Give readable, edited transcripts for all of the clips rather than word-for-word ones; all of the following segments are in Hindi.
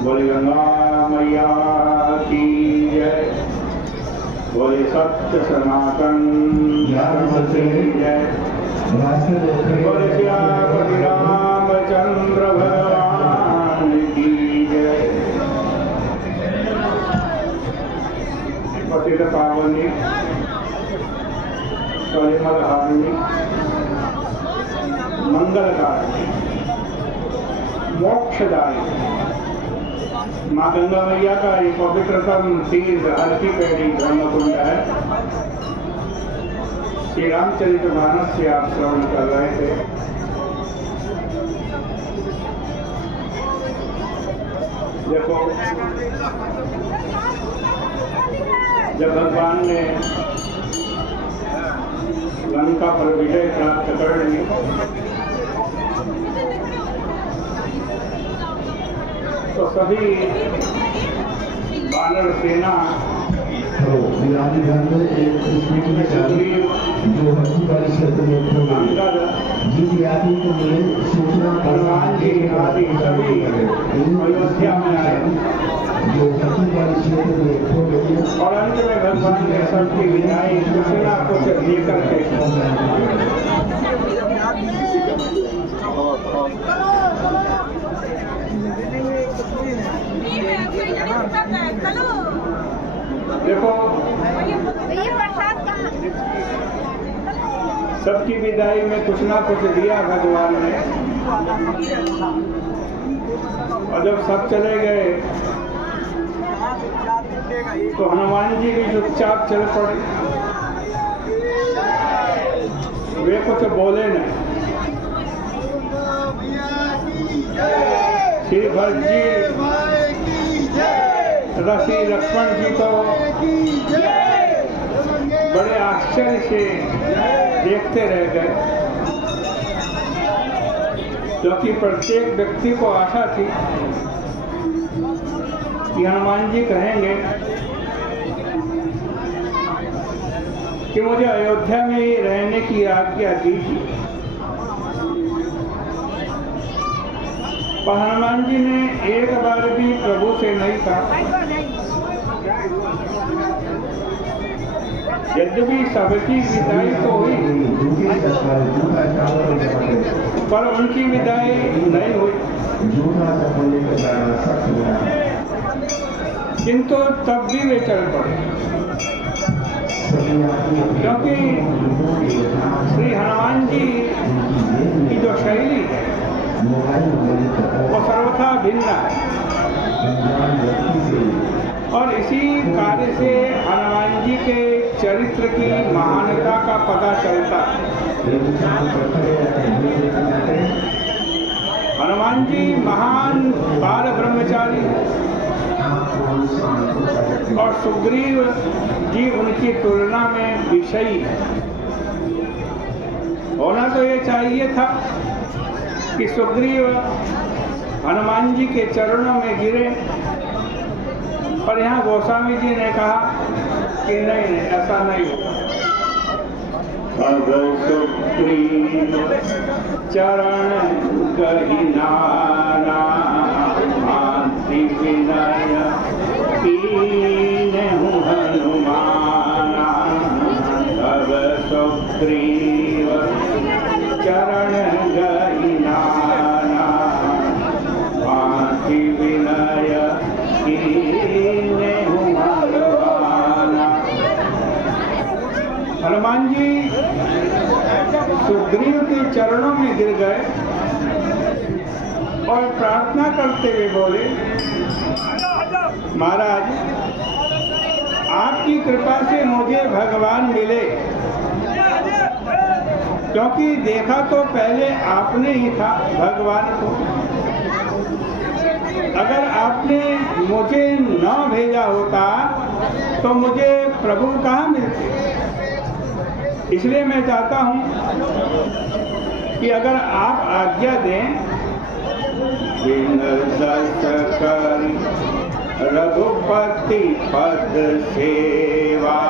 बोले गंगा मैया की जय, बोले सत्य सनातन धर्म की जय, बोले श्री रामचंद्र भगवान की जय। पतित पावनी कलिमलहारिणी मंगलकारी मोक्षदायी माँ गंगा मैया का एक पवित्रतम तीर्थ हरकी पैड़ी ब्रह्मकुंड है। श्री रामचरितमानस से आप श्रवण कर रहे थे। देखो, जब भगवान ने लंका पर विजय प्राप्त कर ली तो सभी वानर सेना हनुमान जी आदि सभी अयोध्या में आए और अंत में भगवान ने सबकी विदाई सूचना को लेकर के देखो, सबकी विदाई में कुछ ना कुछ दिया भगवान ने। और जब सब चले गए तो हनुमान जी भी चुपचाप चल पड़े। वे कुछ बोले नहीं। श्री भरत जी, ऋषि लक्ष्मण जी तो बड़े आश्चर्य से देखते रह गए, क्योंकि प्रत्येक व्यक्ति को आशा थी कि हनुमान जी कहेंगे कि मुझे अयोध्या में ही रहने की आज्ञा दीजिए। पर हनुमान जी ने एक बार भी प्रभु से नहीं कहा। यद्यपि सबकी विदाई तो हुई पर उनकी विदाई नहीं हुई। किंतु तब भी वे चल पड़े, क्योंकि श्री हनुमान जी की जो शैली है वो सर्वथा भिन्न है। और इसी कार्य से हनुमान जी के चरित्र की महानता का पता चलता है। हनुमान जी महान बाल ब्रह्मचारी और सुग्रीव जी उनकी तुलना में विषयी है। होना तो ये चाहिए था कि सुग्रीव हनुमान जी के चरणों में गिरे, पर यहाँ गोस्वामी जी ने कहा कि नहीं, ऐसा नहीं होगा। अब सुग्रीव चरण गहिनाना मांति विनय कीन्हु हनुमाना। अब सुग्रीव चरण गहिनाना मांति विनय कीन्हु हनुमाना। हनुमान जी सुग्रीव के चरणों में गिर गए और प्रार्थना करते हुए बोले, महाराज, आपकी कृपा से मुझे भगवान मिले, क्योंकि देखा तो पहले आपने ही था भगवान को। अगर आपने मुझे न भेजा होता तो मुझे प्रभु कहाँ मिलते। इसलिए मैं चाहता हूँ कि अगर आप आज्ञा दें, रघुपति पद सेवा,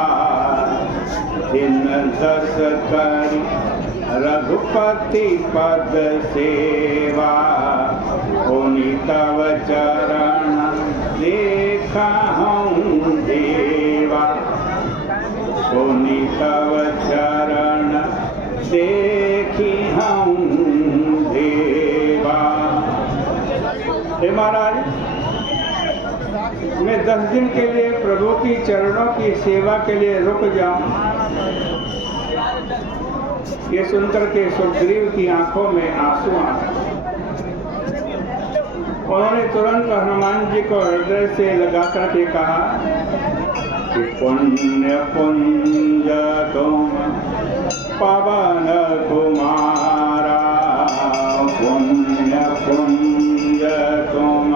दिन दस करी रघुपति पद सेवा, पुनि तव चरण हे महाराज, मैं 10 दिन के लिए प्रभु की चरणों की सेवा के लिए रुक जाऊं। ये सुनकर के सुग्रीव की आंखों में आंसू आ गए। उन्होंने तुरंत हनुमान जी को हृदय से लगा करके कहा कि पुण्य पुंज तुम पवन कुमारा, पुण्य पुंज तुम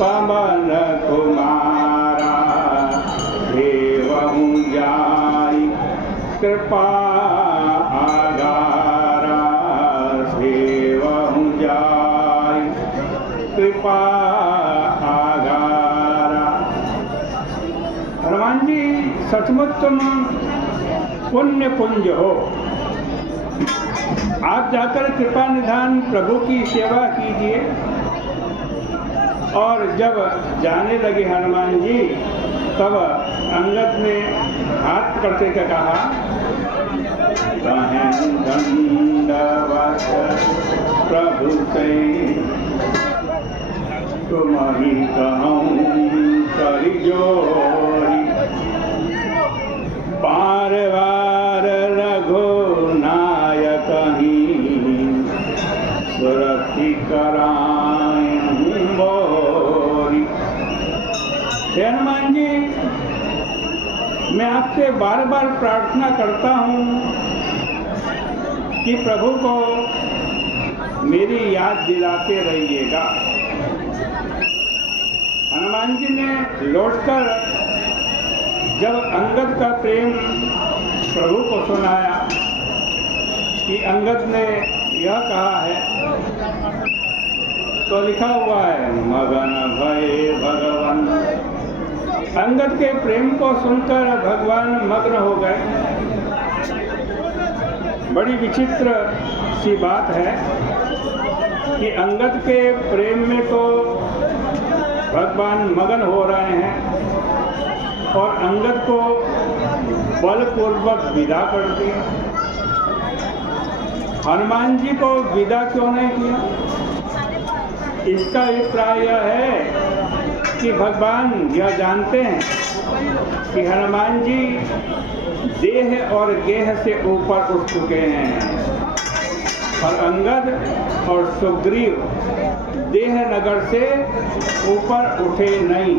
पवन कुमारा, देवहु जाई कृपा आगारा, सेवहु जाई कृपा आगारा। हनुमान जी, सचमुच तुम पुण्य पुंज हो। आप जाकर कृपा निधान प्रभु की सेवा कीजिए। और जब जाने लगे हनुमान जी, तब अंगद ने हाथ करके कहा, दंडवत प्रभु से तुम ही कहूँ करी जोरी, बार बार रघुनायक ही सुरति कराएं मोरी। हनुमान जी, मैं आपसे बार बार प्रार्थना करता हूँ कि प्रभु को मेरी याद दिलाते रहिएगा। हनुमान जी ने लौटकर जब अंगद का प्रेम प्रभु को सुनाया कि अंगद ने यह कहा है, तो लिखा हुआ है, मगन भय भगवान। अंगद के प्रेम को सुनकर भगवान मग्न हो गए। बड़ी विचित्र सी बात है कि अंगद के प्रेम में तो भगवान मगन हो रहे हैं और अंगद को बलपूर्वक विदा कर दिया। हनुमान जी को विदा क्यों नहीं किया? इसका अभिप्राय यह है कि भगवान यह जानते हैं कि हनुमान जी देह और गेह से ऊपर उठ चुके हैं और अंगद और सुग्रीव देह नगर से ऊपर उठे नहीं।